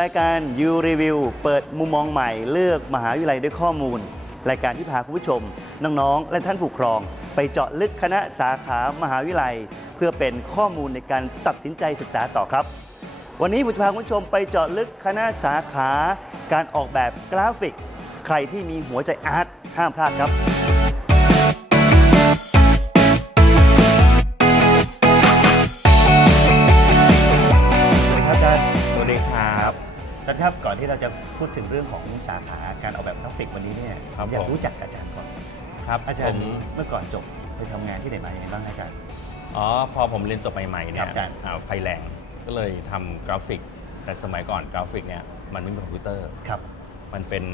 รายการ You Review เปิดมุมมองใหม่เลือกมหาวิทยาลัยด้วยข้อมูล รายการที่พาคุณผู้ชม น้องๆ และท่านผู้ครอง ไปเจาะลึกคณะสาขามหาวิทยาลัย เพื่อเป็นข้อมูลในการตัดสินใจศึกษาต่อครับ วันนี้ผมจะพาคุณผู้ชมไปเจาะลึกคณะสาขา การออกแบบกราฟิก ใครที่มีหัวใจอาร์ตห้ามพลาดครับ อาจารย์ครับก่อนที่เราจะพูดถึงเรื่องของสาขาการออกแบบกราฟิกวันนี้เนี่ยครับอยากผม รู้จักกับอาจารย์ก่อนครับอาจารผย์มเมื่อก่อนจบไปทำงานที่ไหนมาอย่างไรบ้างอาจารย์ อ๋อพอผมเรียนจบใหม่ๆเนี่ครัยบอาจารย์ อ่าไฟแรงก็เลยทำกราฟิก แต่สมัยก่อนกราฟิกเนี่ยมันไม่มีคอมพิวเตอร์ ครับ มันเป็น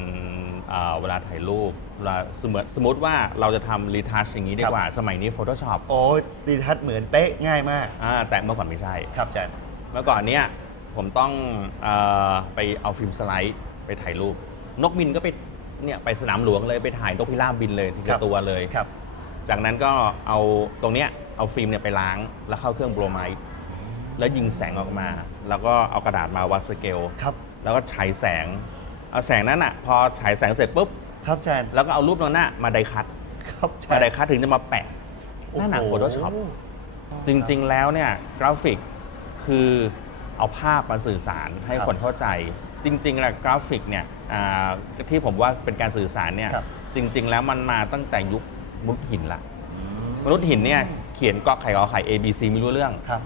อ่าเวลาถ่ายรูปเวลาสมมติสมมติว่าเราจะทำรีทัชอย่างนี้ดีกว่า สมัยนี้ Photoshop โอ้ดีทัศน์เหมือนเป๊ะง่ายมากอ่าแต่เมื่อก่อนไม่ใช่ ครับอาจารย์ เมื่อก่อนเนี่ย ผมต้องเออไปเอาฟิล์มสไลด์ไปถ่ายรูป นกบินก็ไปเนี่ยไปสนามหลวงเลยไปถ่ายนกพิราบบินเลยทีครัละบ ตัวเลย ครับ จากนั้นก็เอาตรงเนี้ยเอาฟิล์มเนี่ยไปล้างแล้วเข้าเครื่องโบรไมด์แล้วยิงแสงออกมา แล้วก็เอากระดาษมาวัดสเกล ครับ แล้วก็ฉายแสง เอาแสงนั้นอะ พอฉายแสงเสร็จปุ๊บ ครับอาจารย์ แล้วก็เอารูปนั้นน่ะมาไดคัตครับอาจารมาย์ไดคัตถึงจะมาแปะหน้าหนัง Photoshop จริง ๆ แล้วเนี่ยกราฟิกคือ เอาภาพมาสื่อสารให้ครับคนเข้าใจ จริงๆแล้วกราฟิกเนี่ยอ่าที่ผมว่าเป็นการสื่อสารเนี่ยครับจริง ๆ แล้วมันมาตั้งแต่ยุคมนุษย์หินละอืมนุษย์หินเนี่ยเขียนกอไข่กอไข่ A B C ไม่รู้เรื่องครับ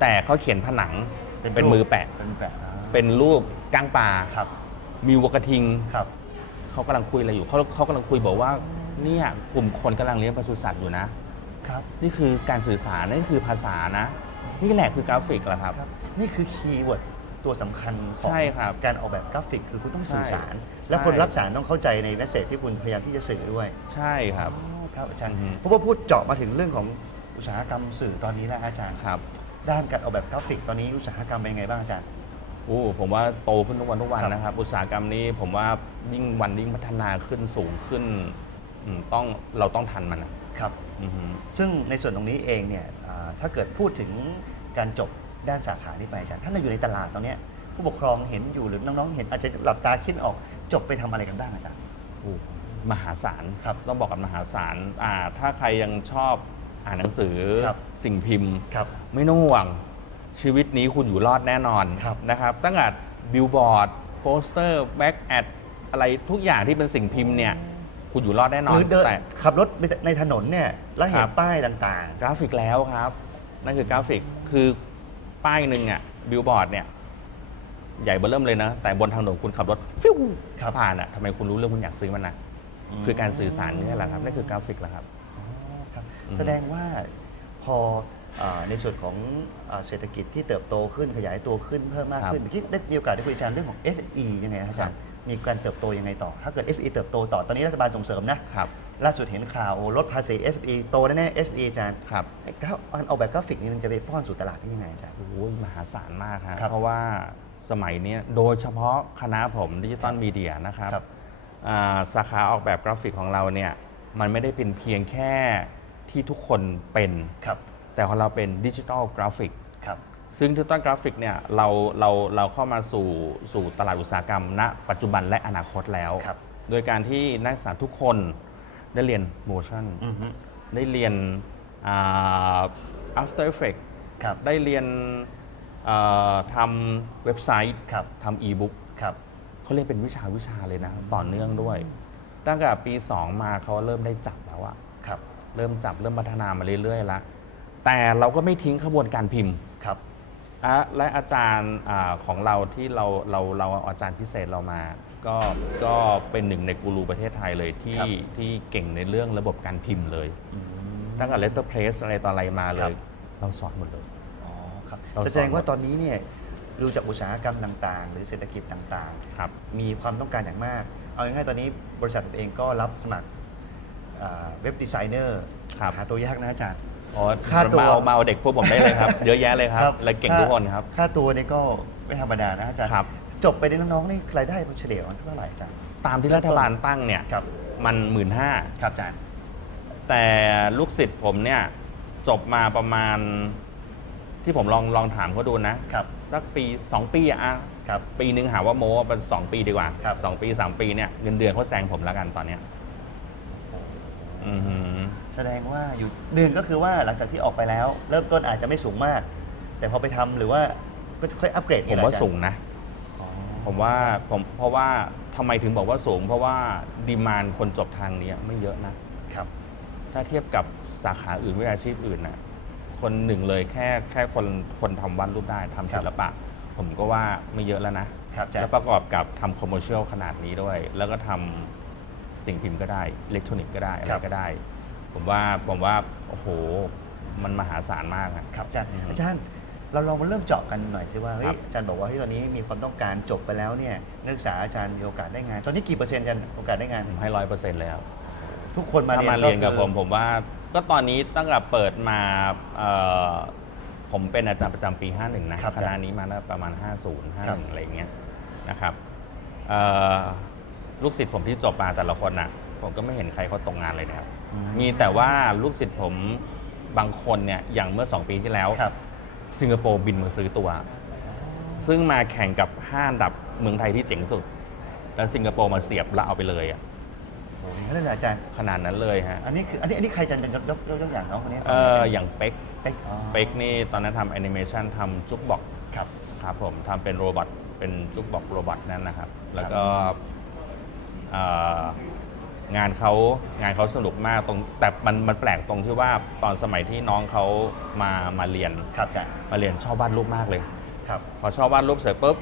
แต่เขาเขียนผนังเป็นรูปมือแปะเป็นแปะอ่าเป็นรูปก้างปลาครับ มีวัวกระทิงครับเขากำลังคุยอะไรอยู่เขาเขากำลังคุยบอกว่าเนี่ยกลุ่มคนกำลังเลี้ยงปศุสัตว์อยู่นะครับ นี่คือการสื่อสารนี่คือภาษานะ นี่แหละคือกราฟิกแหละครับครับ นี่คือคีย์เวิร์ดตัวสำคัญของใช่ครับการออกแบบกราฟิก คือคุณต้องสื่อสารใช่และคนใช่ รับสารต้องเข้าใจในแมสเซจที่คุณพยายามที่จะสื่อด้วยใช่ครับ อ๋อครับอาจารย์อือฮึ เพราะว่าพูดเจาะมาถึงเรื่องของอุตสาหกรรมสื่อตอนนี้แล้วอาจารย์ ครับ ด้านการออกแบบกราฟิกตอนนี้อุตสาหกรรมเป็นยังไงบ้างอาจารย์ โอ้ผมว่าโตขึ้นทุกวันทุกวันครับนะครับ อุตสาหกรรมนี้ผมว่ายิ่งวันยิ่งพัฒนาขึ้นสูงขึ้นอืมต้องเราต้องทันมันอะครับ อือฮึ ซึ่งในส่วนตรงนี้เองเนี่ยอ่าถ้าเกิดพูดถึงการจบ ด้านสาขานี้ไปอาจารย์ถ้าเราอยู่ในตลาดตอนเนี้ยผู้ปกครองเห็นอยู่หรือน้องๆ เห็นอาจจะหลับตาคิดออกจบไปทำอะไรกันบ้างอาจารย์ โอ้มหาศาลครับต้องบอกกันมหาศาลอ่าถ้าใครยังชอบอ่านหนังสือครับ สิ่งพิมพ์ ครับ ไม่ต้องห่วงชีวิตนี้คุณอยู่รอดแน่นอนครับนะครับ ตั้งแต่บิลบอร์ดโปสเตอร์แบ็กแอดอะไรทุกอย่างที่เป็นสิ่งพิมพ์เนี่ย คุณอยู่รอดแน่นอหนรือเดินแต่ ขับรถในถนนเนี่ยแล้วเห็ครันบป้ายต่าง กราฟิกแล้วครับ นั่นคือกราฟิกคือ ป้ายหนึ่งอะบิลบอร์ดเนี่ยใหญ่เบอร์เริ่มเลยนะ แต่บนทางด่วนคุณขับรถฟิวครับผ่านอะทำไมคุณรู้เรื่องคุณอยากซื้อมันนะอืมคือการสื่อสารนี่แหละครับนั่นคือกราฟิกแหละครับๆครับอืมแสดงว่าพออาในส่วนของอาเศรษฐกิจที่เติบโตขึ้นขยายตัวขึ้นเพิ่มมากขึ้นเมื่อกี้ได้มีโอกาสได้คุยอาจารย์เรื่องของ SE ยังไงนะอาจารย์มีการเติบโตยังไงต่อ ถ้าเกิด SE เติบโตต่อตอนนี้รัฐบาลส่งเสริมนะครับ ล่าสุดเห็นข่าวโอ้ลดภาษี SE โตแน่ๆ SE อาจารย์ครับถ้าการออกแบบกราฟิกนี่มันจะไปป้อนสู่ตลาดได้ยังไงอาจารย์ โอ้ยมหาศาลมากฮะครับเพราะว่าสมัยเนี้ยโดยเฉพาะคณะผมดิจิตอลมีเดียนะครับครับอ่าสาขาออกแบบกราฟิกของเราเนี่ยมันไม่ได้เป็นเพียงแค่ที่ทุกคนเป็น ครับ แต่ของเราเป็นดิจิทัลกราฟิกครับ ซึ่งดิจิตอลกราฟิกเนี่ยเราเราเราเข้ามาสู่สู่ตลาดอุตสาหกรรมณปัจจุบันและอนาคตแล้ว ครับ โดยการที่นักศึกษาทุกคน ได้เรียน motion อือฮึได้เรียนอ่า after effect ครับได้เรียนเอ่อทำเว็บไซต์ครับทำอีบุ๊กครับ เขาเรียนเป็นวิชาวิชาเลยนะ ต่อเนื่องด้วย ตั้งแต่ปี 2 มาเขาเริ่มได้จับแล้วอะครับ เริ่มจับเริ่มพัฒนามาเรื่อยๆแล้วแต่เราก็ไม่ทิ้งขบวนการพิมพ์ ครับ อะและอาจารย์อาของเราที่เราเราเราเอาอาจารย์พิเศษเรามา ก็ก็เป็นหนึ่งในกูรูประเทศไทยเลยที่ครับที่เก่งในเรื่องระบบการพิมพ์เลยอืมตั้งแต่ letterpress อะไรต่ออะไรมาเลครัย บ เราสอนหมดเลย อ๋อครับเราสอน แสดงว่าตอนนี้เนี่ยดูจากอุตสาหกรรมต่าง ๆ หรือเศรษฐกิจต่างครับ ๆ มีความต้องการอย่างมาก เอาง่ายๆตอนนี้บริษัทผมเองก็รับสมัครอ่าเว็บดีไซเนอร์ครับ หาตัวยากนะอาจารย์ อ๋อค่าตัว มาเอามาเอาเด็กพวกผมได้เลยครับ เยอะแยะเลยครับ และเก่งทุกคนครับ ค่าตัวนี่ก็ไม่ธรรมดานะอาจารย์ ครับ จบไปในน้องๆนี่รายได้เฉลี่ยมันเท่าไหร่อาจารย์ ตามที่รัฐบาลตั้งเนี่ยครับ มันหมื่นห้าครับอาจารย์ แต่ลูกศิษย์ผมเนี่ยจบมาประมาณ ที่ผมลองลองถามเขาดูนะ ครับ สักปี2ปีอะอะครับ ปีหนึ่งหาว่าโม้เป็นสองปีดีกว่าครับ สองปีสามปีเนี่ยเงินเดือนเขาแซงผมแล้วกันตอนเนี้ยอือหือ แสดงว่าอยู่หนึ่งก็คือว่าหลังจากที่ออกไปแล้ว เริ่มต้นอาจจะไม่สูงมาก แต่พอไปทำหรือว่าก็จะค่อยอัปเกรดผมว่าสูงนะอ๋อ ผมว่าผมเพราะว่าทำไมถึงบอกว่าสูง เพราะว่าดีมานคนจบทางเนี้ยไม่เยอะนะ ครับ ถ้าเทียบกับสาขาอื่นวิชาชีพอื่นนะคนหนึ่งเลยแค่แค่คนคนทำวาดรูปได้ทำศิลปะ ผมก็ว่าไม่เยอะแล้วนะ ครับอาจารแล้วย์ประกอบกับทำคอมเมอร์เชียลขนาดนี้ด้วย แล้วก็ทำสิ่งพิมพ์ก็ได้อิเล็กทรอนิกส์ก็ได้ อะไรก็ได้ ผมว่าผมว่า โอ้โห มันมหาศาลมากอะ ครับอาจารย์อืม อาจารย์ เราลองมาเริ่มเจาะกันหน่อยสิว่าเฮ้ครัยบอาจารย์บอกว่าเฮ้ยตอนนี้มีความต้องการจบไปแล้วเนี่ยนักศึกษาอาจารย์มีโอกาสได้งาน ตอนนี้กี่เปอร์เซ็นต์อาจารย์โอกาสได้งาน ผมให้ร้อยเปอร์เซ็นต์เลยครับทุกคนมาถ้าเรียนมาเรียนกับคือผมผมว่าก็ตอนนี้ตั้งแต่เปิดมาเอ่อผมเป็นอาจารย์ประจำปี 51 นะครับคณะนี้มาตั้งประมาณ 50ครับ51อะไรอย่างเงี้ยนะครับเอ่อลูกศิษย์ผมที่จบมาแต่ละคนน่ะผมก็ไม่เห็นใครเขาตรงงานเลยนะครับ มีแต่ว่าลูกศิษย์ผมบางคนเนี่ยอย่างเมื่อ 2 ปีที่แล้วครับ สิงคโปร์บินมาซื้อตัว ซึ่งมาแข่งกับห้าอันดับเมืองไทยที่เจ๋งสุด แล้วสิงคโปร์มาเสียบแล้วเอาไปเลยอะโอ้โหนั่นเลยเหรออาจารย์ ขนาดนั้นเลยฮะอันนี้คืออันนี้อันนี้ใครอาจารย์ยกยกยกยกอย่างน้องคนนี้เอออย่างเป็กเป๊กอ๋อเป็กนี่ตอนนั้นทำแอนิเมชันทำจุกบอก ครับ ครับผมทำเป็นโรบอทเป็นจุกบอกโรบอทนั่นนะครับ แล้วก็เอ่อ งานเขางานเขาสนุกมากตรงแต่มันมันแปลกตรงที่ว่าตอนสมัยที่น้องเขามามาเรียนครับอาจารย์มาเรียนชอบวาดรูปมากเลย ครับพอชอบวาดรูปเสร็จปุ๊บ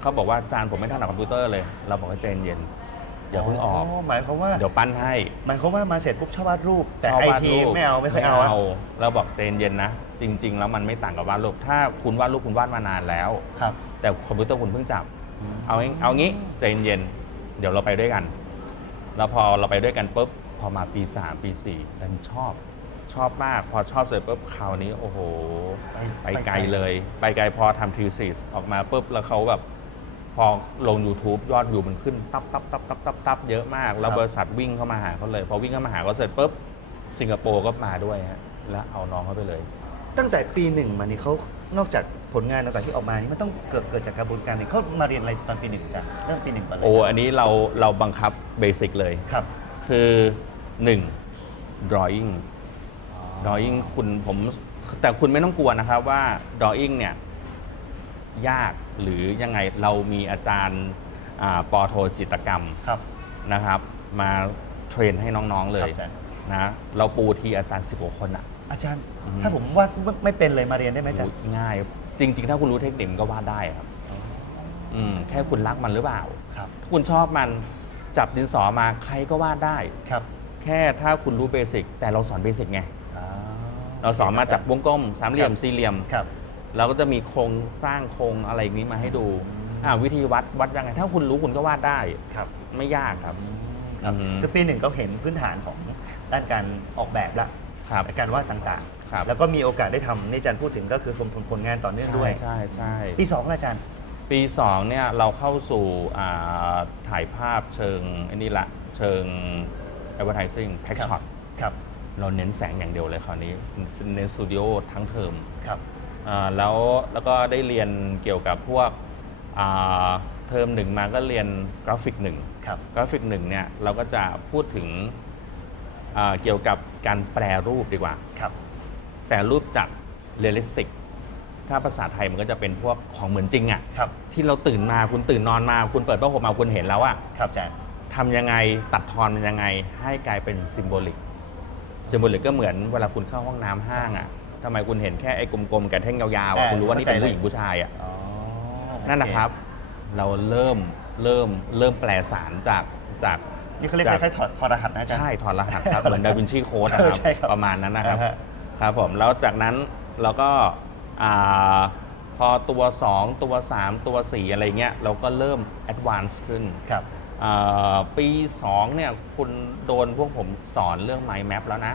เขาบอกว่าอาจารย์ผมไม่ถนัดคอมพิวเตอร์เลย เราบอกว่าใจเย็นๆอย่าเพิ่งออกหมายความว่าเดี๋ยวปั้นให้ หมายความว่ามาเสร็จปุ๊บชอบวาดรูป แต่ชอบไอวาดทีรูปไม่เอาไม่ค่อยเอาอะเราบอกใจเย็นๆนะ จริง ๆ แล้วมันไม่ต่างกับวาดรูป ถ้าคุณวาดรูปคุณวาดมานานแล้ว ครับ แต่คอมพิวเตอร์คุณเพิ่งจับ เอางี้เอางี้ใจเย็นๆเดี๋ยวเราไปด้วยกัน แล้วพอเราไปด้วยกันปุ๊บพอมาปี 3 ปี4ดันชอบชอบมาก พอชอบเสร็จปุ๊บคราวนี้โอ้โห ไปไปไกลเลย ไปไกลพอทำทีซีสออกมาปุ๊บแล้วเขาแบบ พอลง YouTube ยอดวิวมันขึ้น ตับตับตับตับตับตับเยอะมาก แล้วบริษัทวิ่งเข้ามาหาเขาเลย พอวิ่งเข้ามาหาเขาเสร็จปุ๊บสิงคโปร์ก็มาด้วยฮะแล้วเอาน้องเขาไปเลย ตั้งแต่ปีหนึ่งมานี่เขานอกจาก ผลงานต่างๆที่ออกมานี่มันต้องเกิดเกิดจากกระบวนการนี้เขามาเรียนอะไรตอนปีหนึ่งอาจารย์เริ่มปีหนึ่งก่อนเลยโอ้อันนี้เราเราบังคับเบสิกเลย ครับ คือ 1. drawing drawing คุณผมแต่คุณไม่ต้องกลัวนะครับว่า drawing เนี่ยยากหรือยังไงเรามีอาจารย์อาปอโทจิตรกรรมครับ นะครับ มาเทรนให้น้องๆเลครับยอาจารย์ นะเราปูทีอาจารย์สิบกว่าคนอะอาจารย์อืมถ้าผมวาดไม่เป็นเลยมาเรียนได้ไหมอาจารย์โอ้ยง่าย จริง ๆ ถ้าคุณรู้เทคนิคมันก็วาดได้ครับ อืมแค่คุณรักมันหรือเปล่า ครับ ถ้าคุณชอบมันจับดินสอมาใครก็วาดได้ ครับแค่ถ้าคุณรู้เบสิกแต่เราสอนเบสิกไง อ่าเราสอนมาจากวงกลมสามเหลี่ยมครับสี่เหลี่ยม ครับ เราก็จะมีโครงสร้างโครงอะไรอย่างนี้มาให้ดูอืมอ่าวิธีวัดวัดยังไง ถ้าคุณรู้คุณก็วาดได้ครับ ไม่ยากครับ ครับอืม คือปีหนึ่งก็เห็นพื้นฐานของด้านการออกแบบละครับ และการวาดต่าง ครับๆแล้วก็มีโอกาสได้ทำนี่อาจารย์พูดถึงก็คือผลผลผลงานต่อเนื่องด้วย ใช่ใช่ ปีสองละอาจารย์ ปี2เนี่ยเราเข้าสู่อ่าถ่ายภาพเชิงอันนี้ละเชิง advertising pack ครับ shot ครับเราเน้นแสงอย่างเดียวเลยคราวนี้เน้นสตูดิโอทั้งเทอมครับ อ่าแล้วแล้วก็ได้เรียนเกี่ยวกับพวกอ่าเทอมหนึ่งมาก็เรียนกราฟิกหนึ่งครับ กราฟิกหนึ่งเนี่ยเราก็จะพูดถึงอ่าเกี่ยวกับการแปรรูปดีกว่า ครับ แปรรูปจากเรียลลิสติก ถ้าภาษาไทยมันก็จะเป็นพวกของเหมือนจริงอะครับที่เราตื่นมาคุณตื่นนอนมา คุณเปิดผ้าห่มมาคุณเห็นแล้วอะครับอาจารย์ทำยังไงตัดทอนมันยังไง ให้กลายเป็นซิมโบลิกซิมโบลิกก็เหมือนเวลาคุณเข้าห้องน้ำห้างอะทำไมคุณเห็นแค่ไอ้กลมๆกับแท่งยาวๆอะคุณรู้ว่านี่เป็นผู้หญิงผู้ชายอะ อ๋อโอเนั่นนะครับ เราเริ่มเริ่มเริ่มแปลสารจากจากนี่เขาเรียกจากคล้ายๆถอดถอดรหัสนะอาจารย์ ใช่ถอดรหัสครับ เหมือนดาวินชีโค้ดนะคเอรัอบใช่ครับประมาณนั้นนะครับ อ่าฮะ ครับผมแล้วจากนั้นเราก็อาพอตัว 2 ตัว 3 ตัว 4 อะไรเงี้ย เราก็เริ่มแอดวานซ์ขึ้นครับอ่าปี2เนี่ยคุณโดนพวกผมสอนเรื่อง Mind Map แล้วนะ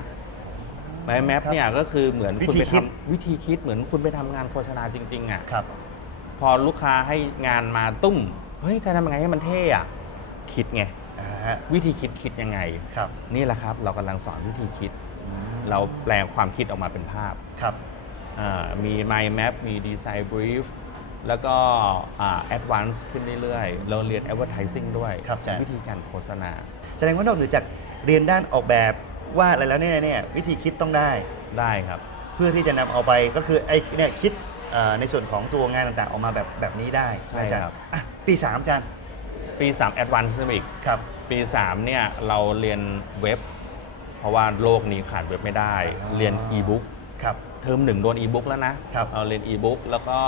Mind Map ครับเนี่ยก็คือเหมือนคุณวิธีไปคิดทำวิธีคิดเหมือนคุณไปทำงานโฆษณาจริง ๆอะครับ พอลูกค้าให้งานมาตุ้ม เฮ้ยจะทำยังไงให้มันเท่อะคิดไงอ่าฮะวิธีคิดคิดยังไง ครับ นี่แหละครับ เรากำลังสอนวิธีคิด เราแปลงความคิดออกมาเป็นภาพครับอ่ามี mind map มี design brief แล้วก็แอดวานซ์ขึ้นเรื่อยๆ เราเรียน advertising ด้วย ครับอาจารย์ วิธีการโฆษณาแสดงว่านอกเหนือจากเรียนด้านออกแบบวาดอะไรแล้วเนี่ยเนี่ยวิธีคิดต้องได้ ได้ครับ เพื่อที่จะนำเอาไปก็คือไอ้เนี่ยคิดเอ่อในส่วนของตัวงานต่างๆ ออกมาแบบแบบนี้ได้ใช่อาจารย์ครับ อะปี3อาจารย์ปี3 advance ขึ้นไปอีก ครับ ปี3เนี่ยเราเรียนเว็บ เพราะว่าโลกนี้ขาดเว็บไม่ได้อ๋อเรียน e-book ครับเทอมหนึ่งโดน e-book แล้วนะครับเราเรียน e-book แล้วก็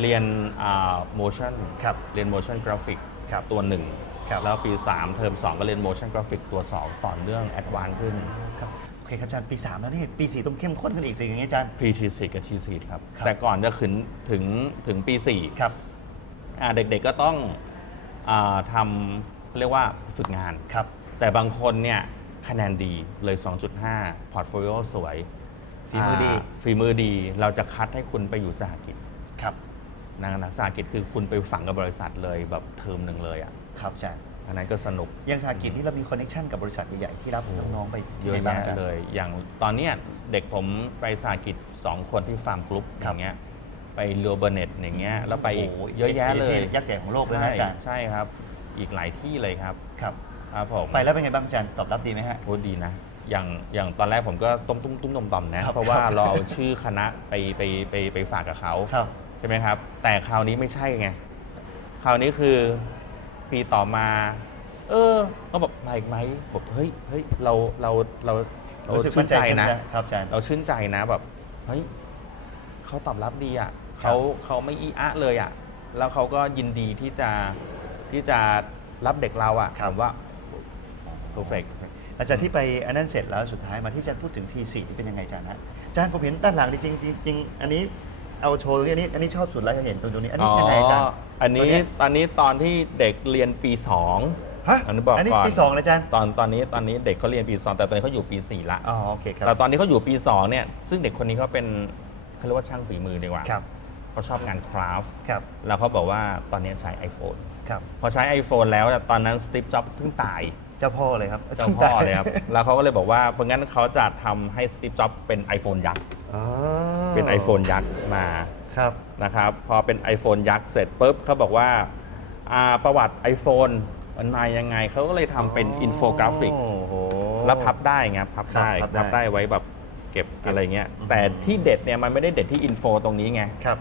เรียนอ่า motion ครับเรียน motion graphic ครับตัวหนึ่งครับแล้วปี 3 เทอม2 ก็เรียน motion graphic ตัว 2 ต่อเนื่อง advance ขึ้น ครับโอเคครับอาจารย์ปี 3 แล้วนี่ปี 4 ต้องเข้มข้นกันอีกสิอย่างนี้อาจารย์ PT4 กับ T4 ครับ ครับ แต่ก่อนจะขึ้นถึงถึงปี 4 ครับอ่าเด็กๆก็ต้องอาทำเรียกว่าฝึกงาน ครับ แต่บางคนเนี่ย คะแนนดีเลย 2.5 พอร์ตโฟลิโอสวยฝีมือดีาฝีมือดีเราจะคัดให้คุณไปอยู่สหกิจครับนะนะสหกิจคือคุณไปฝังกับบริษัทเลยแบบเทอมหนึ่งเลยอะครับอาจารย์อันนั้นก็สนุก อยังสากิจที่เรามีคอนเนคชันกับบริษัทใหญ่ๆที่รับน้องๆไปเยที่อะไหนบ้างแยะอาจารย์ เลย อย่างตอนเนี้ยเด็กผมไปสหกิจสองคนที่ฟาร์มกรุ๊ปคอรับย่างเงี้ย ไปเรือเบอร์เน็ตอย่างเงี้ย แล้วไปอีกโโหเยอะแยะเลยยักษ์ใหญ่ของโลกเลยนะอาจารย์ใช่ครับ อีกหลายที่เลยครับ ครับ ครับผมไปแล้วเป็นไงบ้างอาจารย์ตอบรับดีไหมฮะ โอ้ดีนะ อย่างอย่างตอนแรกผมก็ต้มตุ้มตุ้มต่อมต่อมนะ ครับเพราะว่าครับเราเอาชื่อคณะไปไปไปไปฝากกับเขาครับ ใช่ไหมครับ แต่คราวนี้ไม่ใช่ไง คราวนี้คือปีต่อมา เออก็แบบมาอีกไหมบอกเฮ้ยเฮ้ยเราเราเราเรารู้สึกชื่มั่นนใจใจขึ้นนะ นะครับอาจารย์ เราชื่นใจนะแบบเฮ้ยเขาตอบรับดีอะครับเขาเขาไม่อีอะเลยอะ แล้วเขาก็ยินดีที่จะที่จะรับเด็กเราอะถามว่า perfect หลังจากที่ไปอันนั้นเสร็จแล้วสุดท้ายมาที่อาจารย์พูดถึงทีสี่ที่เป็นยังไงอาจารย์ฮะอาจารย์ผมเห็นด้านหลังจริงๆจริงๆอันนี้เอาโชว์ตรงนี้อันนี้อันนี้ชอบสุดแล้วจะเห็นตรงตรงนี้ อันนี้ยังไงอาจารย์อันนี้ตัวเยตอนนี้ตอนที่เด็กเรียนปีสองฮะอันนี้บอกอันนี้ก่อนปีสองแล้วอาจารย์ตอนตอนนี้ตอนนี้เด็กเขาเรียนปีสองแต่ตอนนี้เขาอยู่ปีสี่ละอ๋อโอเคครับแต่ตอนนี้เขาอยู่ปีสองเนี่ยซึ่งเด็กคนนี้เขาเป็นเขาเรียกว่าช่างฝีมือดีกว่าครับเขาชอบงานคราฟต์ครับแล้วเขาบอกว่าตอนนี้ใช้ iPhone ครับพอใช้ iPhone แล้วเนี่ยตอนนั้นสตีฟจ็อบเพิ่งตาย เจ้าพ่อเลยครับเจ้าพ่อเลยครับ แล้วเขาก็เลยบอกว่าเพราะงั้นเขาจะทำให้สตีฟจ็อบเป็น iPhone ยักษ์ อ๋อเป็น iPhone ยักษ์มาครับ นะครับ พอเป็น iPhone ยักษ์เสร็จปุ๊บเขาบอกว่าอ่าประวัติ iPhone มันมายังไงเขาก็เลยทำเป็นอินโฟกราฟิก โอ้โห แล้วพับได้ไงพับได้ครับพับได้พับได้ไว้แบบเก็บเก็บอะไรเงี้ย อืม แต่ที่เด็ดเนี่ยมันไม่ได้เด็ดที่อินโฟตรงนี้ไงครับ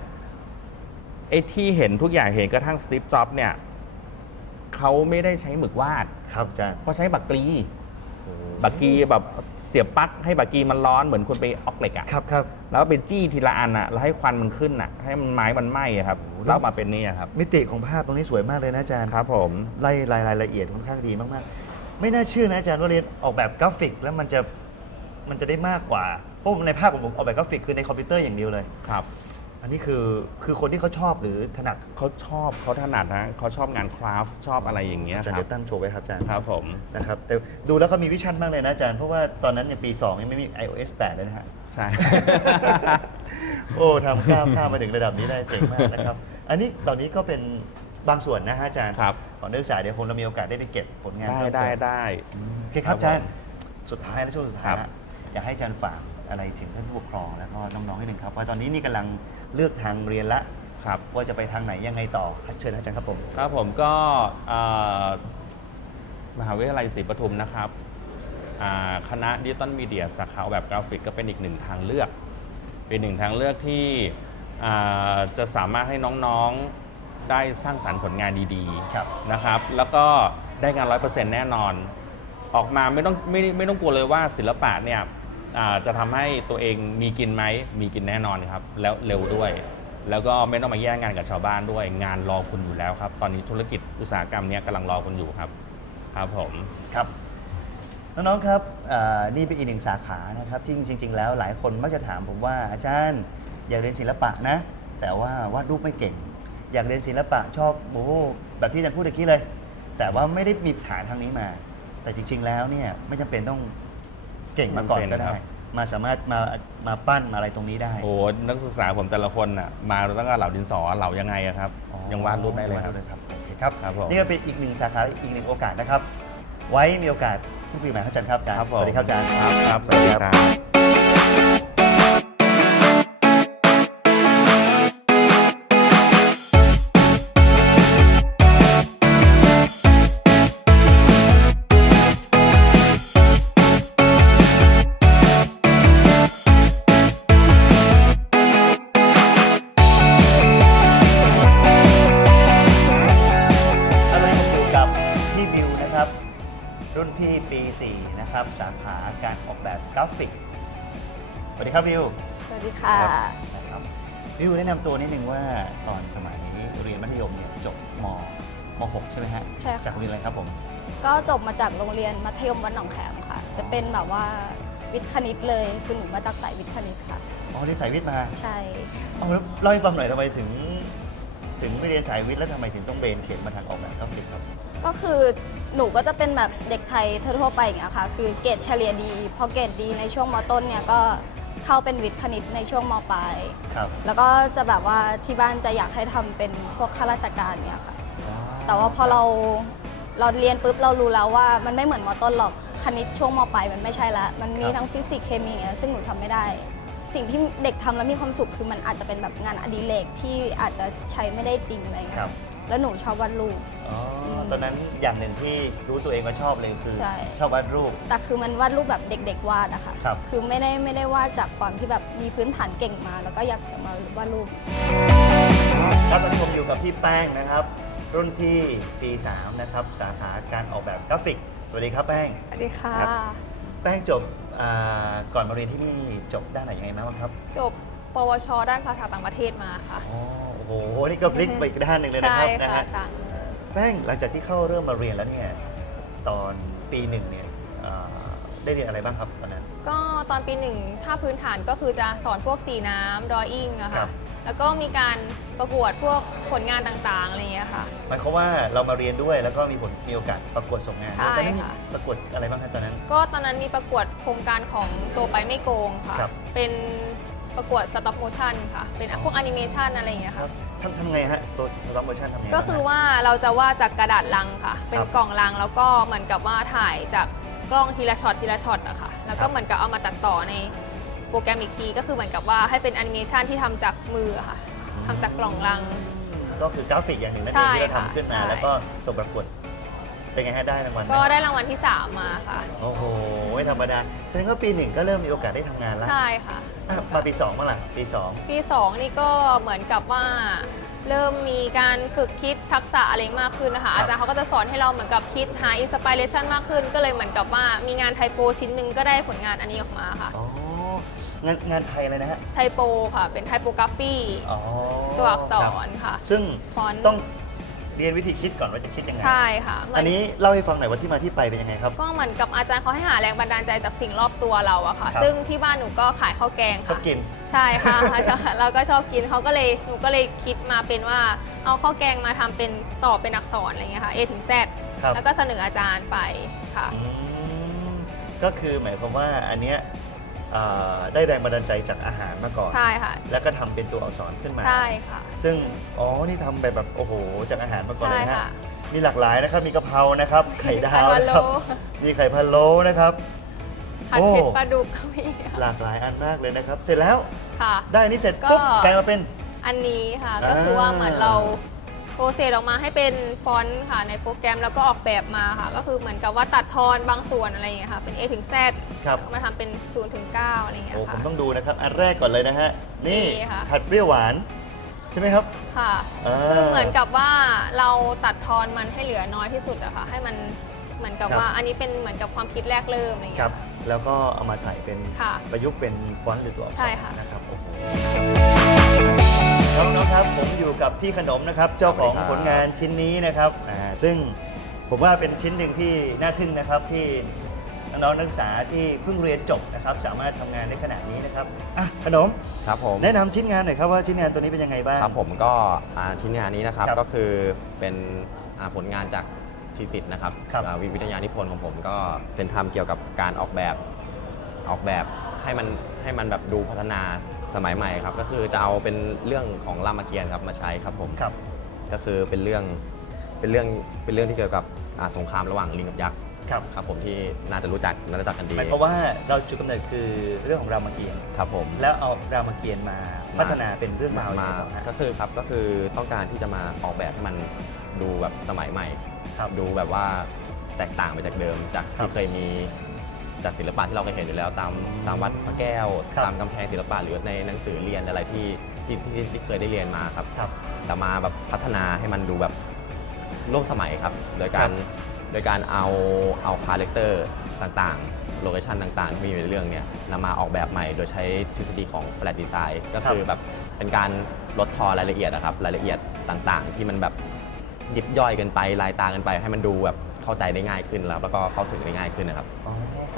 ไอ้ที่เห็นทุกอย่างเห็นกระทั่งสตีฟจ็อบเนี่ย เขาไม่ได้ใช้หมึกวาดครับอาจารย์เขาใช้บักกรีบักกีแบบเสียบปลั๊กให้บักกีมันร้อนเหมือนคุณไปออกเหล็กอะครับครับ แล้วไปจี้ทีละอันอะแล้วให้ควันมันขึ้นอะให้มันไม้มันไหม้อะครับโอ้โห แล้วมาเป็นนี่อะครับมิติของภาพตรงนี้สวยมากเลยนะอาจารย์ครับผม ไล่รายรายละเอียดค่อนข้างดีมากๆ ไม่น่าเชื่อนะอาจารย์ว่าเรียนออกแบบกราฟิกแล้วมันจะมันจะได้มากกว่าเพราะในภาพของผมออกแบบกราฟิกคือในคอมพิวเตอร์อย่างเดียวเลย ครับ อันนี้คือคือคนที่เขาชอบหรือถนัดเขาชอบเขาถนัดนะเขาชอบงานคราฟต์ชอบอะไรอย่างเงี้ยอาคจารย์รับเดี๋ยวตั้งโชว์ไว้ครับอาจารย์ครับผม นะครับแต่ดูแล้วเขามีวิชั่นมากเลยนะอาจารย์เพราะว่าตอนนั้นเนี่ยปี 2 ยังไม่มี iOS 8 เลยนะฮะ ใช่ โอ้ทำข้ามข้ามมาถึงระดับนี้ได้เจ๋งมากนะครับ อันนี้ตอนนี้ก็เป็นบางส่วนนะฮะอาจารย์ครับ ของนักศึกษาเดี๋ยวคงเรามีโอกาสได้ไปเก็บผลงานได้เพิ่มเติได้มได้ โอเคครับครับอาจารย์สุดท้ายและช่วงสุดท้ายครัละบอยากให้อาจารย์ฝากอะไรถึงท่านผู้ปกครองแล้วก็น้องๆนิดหนึ่งครับว่าตอนนี้นี่กำลัง เลือกทางเรียนละครับว่าจะไปทางไหนยังไงต่อเชิญอาจารย์ครับผม ครับผมก็เอ่อมหาวิทยาลัยศรีปทุมนะครับอ่าคณะดิจิตอลมีเดียสาขาออกแบบกราฟิกก็เป็นอีกหนึ่งทางเลือก เป็นหนึ่งทางเลือกที่อ่าจะสามารถให้น้องๆได้สร้างสรรค์ผลงานดีครับ ๆนะครับ แล้วก็ได้งานร้อยเปอร์เซ็นต์แน่นอน ออกมาไม่ต้องไม่ไม่ต้องกลัวเลยว่าศิลปะเนี่ย อ่าจะทำให้ตัวเองมีกินไหมมีกินแน่นอนครับ แล้วเร็วด้วย แล้วก็ไม่ต้องมาแย่งงานกับชาวบ้านด้วย งานรอคุณอยู่แล้วครับ ตอนนี้ธุรกิจอุตสาหกรรมเนี้ยกำลังรอคุณอยู่ครับ ครับผม ครับน้องๆครับอ่านี่เป็นอีกหนึ่งสาขานะครับที่จริง ๆ แล้วหลายคนมักจะถามผมว่าอาจารย์อยากเรียนศิลปะนะ แต่ว่าวาดรูปไม่เก่ง อยากเรียนศิลปะชอบโอ้โหแบบที่อาจารย์พูดตะกี้เลย แต่ว่าไม่ได้มีฐานทางนี้มา แต่จริง ๆ แล้วเนี่ยไม่จำเป็นต้อง เก่งมาก่อนก็ได้ มาสามารถมามาปั้นมาอะไรตรงนี้ได้ โอ้นักศึกษาผมแต่ละคนน่ะมาตั้งแต่เหล่าดินสอเหล่ายังไงอะครับอ๋อยังวาดรูปได้เลยครับวาดรูปครับโอเคครับครับผมนี่ก็เป็นอีกหนึ่งสาขาอีกหนึ่งโอกาสนะครับ ไว้มีโอกาสพูดคุยใหม่ครับอาจารย์ครับอาจารย์ครับผมสวัสดีครับอาจารย์ครับครับสวัสดีครับ สวัสดีครับวิวสวัสดีค่ะ นะครับวิวแนะนำตัวนิดนึงว่าตอนสมัยเรียนมัธยมเนี่ยจบมม .6 ใช่ไหมฮะใช่ค่ะ จากโรงเรียนอะไรครับผม ก็จบมาจากโรงเรียนมัธยมวัดหนองแขมค่ะ จะเป็นแบบว่าวิทย์คณิตเลยคือหนูมาจากสายวิทย์คณิตค่ะ อ๋อเรียนสายวิทย์มาใช่ เอาแล้วเล่าให้ฟังหน่อยทำไมถึง ถึงไม่เรียนสายวิทย์แล้วทำไมถึงต้องเบนเข็มมาทางออกแบบกราฟิกครับ ก็คือหนูก็จะเป็นแบบเด็กไทยทั่วๆไปอย่างเงี้ยค่ะ คือเกรดเฉลี่ยดี พอเกรดดีในช่วงมต้นเนี่ยก็ เข้าเป็นวิทย์คณิตในช่วงมปลาย ครับแล้วก็จะแบบว่าที่บ้านจะอยากให้ทำเป็นพวกข้าราชการเนี่ยค่ะ แต่ว่าพอเราเราเรียนปุ๊บเรารู้แล้วว่ามันไม่เหมือนมต้นหรอกคณิตช่วงมปลายมันไม่ใช่ละ มันมีทั้งฟิสิกส์เคมีอย่างเงี้ยซึ่งหนูทำไม่ได้ สิ่งที่เด็กทำแล้วมีความสุขคือมันอาจจะเป็นแบบงานอดิเรกที่อาจจะใช้ไม่ได้จริงอะไรเงี้ครัยบ แล้วหนูชอบวาดรูป อ๋ออมตอนนั้นอย่างหนึ่งที่รู้ตัวเองว่าชอบเลยคือ ใช่ ชอบวาดรูป แต่คือมันวาดรูปแบบเด็ก ๆ วาดอะค่ะครับคือไม่ได้ไม่ได้วาดจากความที่แบบมีพื้นฐานเก่งมา แล้วก็อยากจะมาวาดรูป ครับตอนนี้ผมอยู่กับพี่แป้งนะครับ รุ่นพี่ปี3นะครับสาขาการออกแบบกราฟิก สวัสดีครับแป้ง สวัสดีค่ะ ครับ แป้งจบอ่าก่อนมาเรียนที่นี่จบด้านไหนยังไงมาบ้างครับ จบ ปวช ด้านภาษาต่างประเทศมาค่ะ อ๋อโอ้โห นี่ก็พลิกไปอีกด้านหนึ่งเลยนะใช่ครับนะค่ะฮะต่าง แป้งหลังจากที่เข้าเริ่มมาเรียนแล้วเนี่ยตอนปีหนึ่งเนี่ยอ่าได้เรียนอะไรบ้างครับตอนนั้น ก็ตอนปีหนึ่งถ้าพื้นฐานก็คือจะสอนพวกสีน้ำดรออิ่งอะครัค่ะ บ แล้วก็มีการประกวดพวกผลงานต่างๆอะไรอย่างเงี้ยค่ะ หมายความว่าเรามาเรียนด้วยแล้วก็มีผลมีโอกาสประกวดส่งงานด้วยใช่ตอนนั้นมีค่ะ ประกวดอะไรบ้างครับตอนนั้น ก็ตอนนั้นมีประกวดโครงการของตัวไปไม่โกงค่ะ ครับเป็น ประกวดสต็อปโมชั่นค่ะ เป็นพวกแอนิเมชันอะไรอย่างเงี้ยครัค่ะบทำทำไงฮะตัวสต็อปโมชั่นทำไงก็คือว่าเราจะวาดจากกระดาษลังค่ะ เป็นครับกล่องลังแล้วก็เหมือนกับว่าถ่ายจากกล้องทีละช็อตทีละช็อตอะค่ะ แล้วครัก็บเหมือนกับเอามาตัดต่อในโปรแกรมอีกทีก็คือเหมือนกับว่าให้เป็นแอนิเมชันที่ทำจากมืออะค่ะทำจากกล่องลัง ก็คือกราฟิกอย่างหนึ่งนั่นเอใช่งที่เราค่ะทำขึ้นมา ใช่ แล้วก็ส่งประกวด เป็นไงฮะได้รางวัลไหมก็ได้รางวัลที่ 3 มาค่ะ โอ้โหไม่ธรรมดาแสดงว่าปีหนึ่งก็เริ่มมีโอกาสได้ทำงานแล้วใช่ค่ะ อะมาปีสองเมื่อไหร่ปีสอง ปี 2 นี่ก็เหมือนกับว่า เริ่มมีการฝึกคิดทักษะอะไรมากขึ้นนะคะ อาจารย์เขาก็จะสอนให้เราเหมือนกับคิดหาอินสปิเรชันมากขึ้น ก็เลยเหมือนกับว่ามีงานไทโปชิ้นหนึ่งก็ได้ผลงานอันนี้ออกมาค่ะ อ๋องานงานไทยเลยนะฮะไทโปค่ะ เป็นไทโปกราฟีอ๋อตัวอักษคบรค่ะ ซึ่งฟอนต์ ต้อง เรียนวิธีคิดก่อนว่าจะคิดยังไง ใช่ค่ะเหมือันนี้เล่าให้ฟังหน่อยว่าที่มาที่ไปเป็นยังไงครับ ก็เหมือนกับอาจารย์เขาให้หาแรงบันดาลใจจากสิ่งรอบตัวเราอะค่ะ ครับ ซึ่งที่บ้านหนูก็ขายข้าวแกงชอบค่ะ กิน ใช่ค่ะ เราก็ชอบกินเขาก็เลยหนูก็เลยคิดมาเป็นว่าเอาข้าวแกงมาทำเป็นต่อเป็นอักษรอะไรเงี้ยค่ะ A ถึง Z ครับ แล้วก็เสนออาจารย์ไปค่ะ อืมก็คือหมายความว่าอันเนี้ย อ่าได้แรงบันดาลใจจากอาหารมาก่อน ใช่ค่ะ แล้วก็ทำเป็นตัวอักษรขึ้นมา ใช่ค่ะ ซึ่งอ๋อนี่ทำแบบแบบโอ้โหจากอาหารมาก่อนใช่เลยนะฮะค่ะ มีหลากหลายนะครับมีกะเพรานะครับ ไข่ดาวไข่พะนะโล้ครับมีไข่พะโล้นะครับ ผัดโอ้เผ็ดปลาดุกก็มีค่ะหลากหลายอันมากเลยนะครับ เสร็จแล้วค่ะ ได้อันนี้เสร็จก็ปุ๊บกลายมาเป็น อันนี้ค่ะอ่าก็คือว่าเหมือนเรา โปรเซสออกมาให้เป็นฟอนต์ค่ะในโปรแกรมแล้วก็ออกแบบมาค่ะ ก็คือเหมือนกับว่าตัดทอนบางส่วนอะไรอย่างเงี้ยค่ะเป็น A ถึง Z ครับ มาทำเป็น0ถึง9อะไรอย่างเงี้ยโอ้ผมค่ะ ต้องดูนะครับ อันแรกก่อนเลยนะฮะ นี่นี่ค่ะ ผัดเปรี้ยวหวาน ใช่ไหมครับ ค่ะอ่าคือเหมือนกับว่าเราตัดทอนมันให้เหลือน้อยที่สุดอะค่ะ ให้มันเหมือนกับครับ ว่าอันนี้เป็นเหมือนกับความคิดแรกเริ่มอะไรอย่างคเงี้รับยแล้วก็เอามาใส่เป็นค่ะประยุกต์เป็นฟอนต์หรือตัวอักษใช่รค่ะ นะครับโอ้โห น้องๆครับผมอยู่กับพี่ขนมนะครับเจ้าของสวัสดีครับผลงานชิ้นนี้นะครับอ่าซึ่งผมว่าเป็นชิ้นหนึ่งที่น่าทึ่งนะครับที่น้องๆนักศึกษาที่เพิ่งเรียนจบนะครับสามารถทำงานได้ขนาดนี้นะครับอะขนมครับผม แนะนำชิ้นงานหน่อยครับว่าชิ้นงานตัวนี้เป็นยังไงบ้าง ครับผมก็อ่าชิ้นงานนี้นะครับครับก็คือเป็นอ่าผลงานจากทีสิทธ์นะครับครับ อ่าวิวิทยานิพนธ์ของผมก็เป็นทำเกี่ยวกับการออกแบบออกแบบให้มันให้มันแบบดูพัฒนา สมัยใหม่ครับ ก็คือจะเอาเป็นเรื่องของรามเกียรติ์ครับมาใช้ครับผมครับ ก็คือเป็นเรื่องเป็นเรื่องเป็นเรื่องที่เกี่ยวกับอ่าสงครามระหว่างลิงกับยักษ์ครับครับผมที่น่าจะรู้จักน่าจะรู้จักกันดีหมายความว่าเราจุดกำเนิดคือเรื่องของรามเกียรติ์ครับผม แล้วเอารามเกียรติ์มาพัฒนาเป็นเรื่องราวมาอย่างไรต่อฮะก็คือครับก็คือต้องการที่จะมาออกแบบให้มันดูแบบสมัยใหม่ ครับดูแบบว่าแตกต่างไปจากเดิมจากครับ ที่เคยมี จากศิลปะที่เราเคยเห็นอยู่แล้วตามตามวัดพระแก้ว ครับตามกำแพงศิลปะหรือในหนังสือเรียนอะไรที่ที่ที่ที่เคยได้เรียนมาครับครับแต่มาแบบพัฒนาให้มันดูแบบร่วมสมัยครับ โดยการครับโโดยการเอาเอาคาแรคเตอร์ต่างๆโลเคชันต่างๆ ที่มีอยู่ในเรื่องเนี่ยนำมาออกแบบใหม่โดยใช้ทฤษฎีของ flat design ก็คือแบบเป็นการลดทอนรายละเอียดนะครับรายละเอียดต่างๆ ที่มันแบบยิบย่อยเกันไปลายตาเกันไป ให้มันดูแบบ เข้าใจได้ง่ายขึ้นแล้วแล้วก็เข้าถึงได้ง่ายขึ้นนะครับ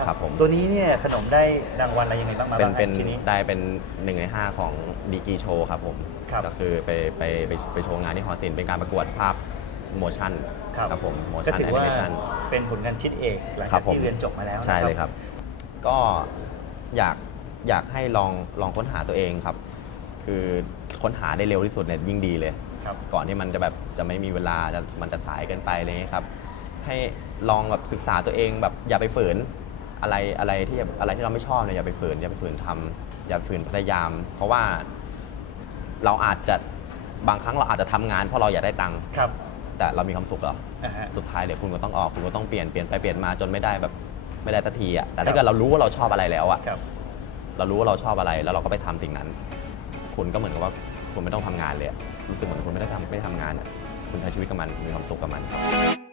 ครับผม ตัวนี้เนี่ยขนมได้รางวัลอะไรยังไงบ้างมาเป็นบ้างฮะเป็นชิ้นนี้ ได้เป็นหนึ่งใน 5 ของดีกีโชว์ครับผม ครับก็คือไปไปไปไปโชว์งานที่หอศิลป์เป็นการประกวดภาพโมชั่นครับครับผมโมก็ชั่นถือแอนิว่าเมชันเป็นผลงานชิ้นเอกหลังครัจากบผม ที่เรียนจบมาแล้วนะใช่เลยครับ ก็อยากอยากให้ลองลองค้นหาตัวเองครับ คือค้นหาได้เร็วที่สุดเนี่ยยิ่งดีเลย ครับ ก่อนที่มันจะแบบจะไม่มีเวลาจะมันจะสายเกินไปอะไรเงี้ยครับ ให้ลองแบบศึกษาตัวเองแบบอย่าไปฝืนอะไรอะไรที่อะไรที่เราไม่ชอบเนี่ยอย่าไปฝืนอย่าไปฝืนทำอย่าฝืนพยายาม เพราะว่าเราอาจจะบางครั้งเราอาจจะทำงานเพราะเราอยากได้ตังค์ครับ แต่เรามีความสุขเหรออ่าฮะสุดท้ายเดี๋ยวคุณก็ต้องออกคุณก็ต้องเปลี่ยนเปลี่ยนไปเปลี่ยนมาจนไม่ได้แบบไม่ได้ทันทีอะแต่ครัถ้าบเกิดเรารู้ว่าเราชอบอะไรแล้วอะครับเรารู้ว่าเราชอบอะไรแล้วเราก็ไปทำสิ่งนั้น คุณก็เหมือนกับว่าคุณไม่ต้องทำงานเลยอะรู้สึกเหมือนคุณไม่ได้ทำไม่ได้ทำงานอะคุณใช้ชีวิตกับมันมีความสุขกับมันครับ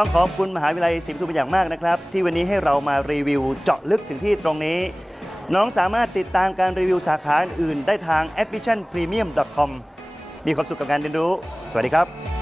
ต้องขอบคุณมหาวิทยาลัยศรีปทุมเป็นอย่างมากนะครับ ที่วันนี้ให้เรามารีวิวเจาะลึกถึงที่ตรงนี้ น้องสามารถติดตามการรีวิวสาขาอื่นได้ทาง admissionpremium.com มีความสุขกับการเรียนรู้ สวัสดีครับ